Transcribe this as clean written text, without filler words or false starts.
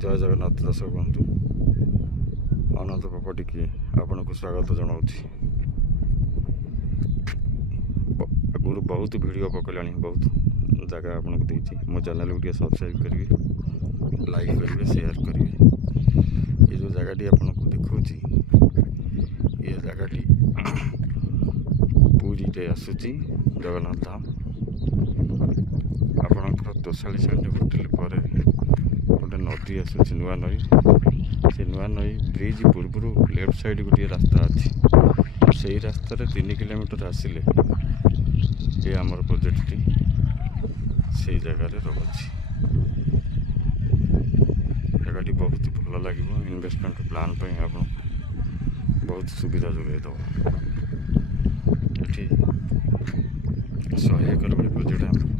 जय जगन्नाथ दर्शक बंधु अनंत प्रॉपर्टी की आपन को स्वागत जनाऊँ। आगुरी बहुत वीडियो पकड़ा बहुत जगह आपन को देती मो चैनल को सब्सक्राइब करेंगे, लाइक करेंगे, शेयर करेंगे। ये जो जगह आपन को देखुची ये जगह पुरी टे आसूची जगन्नाथ धाम आपणकर 43 होटेल पर गोटे नदी आसूची नुआ नई। से नुआ नई ब्रिज पूर्व लेफ्ट साइड गोटे रास्ता अच्छी से रास्त 3 किलोमीटर आसिले ये आमर प्रोजेक्ट से जगार रही जगह बहुत भल लगे। इन्वेस्टमेंट प्लान आप बहुत सुविधा जोगद ये 100 एकड़ प्रोजेक्ट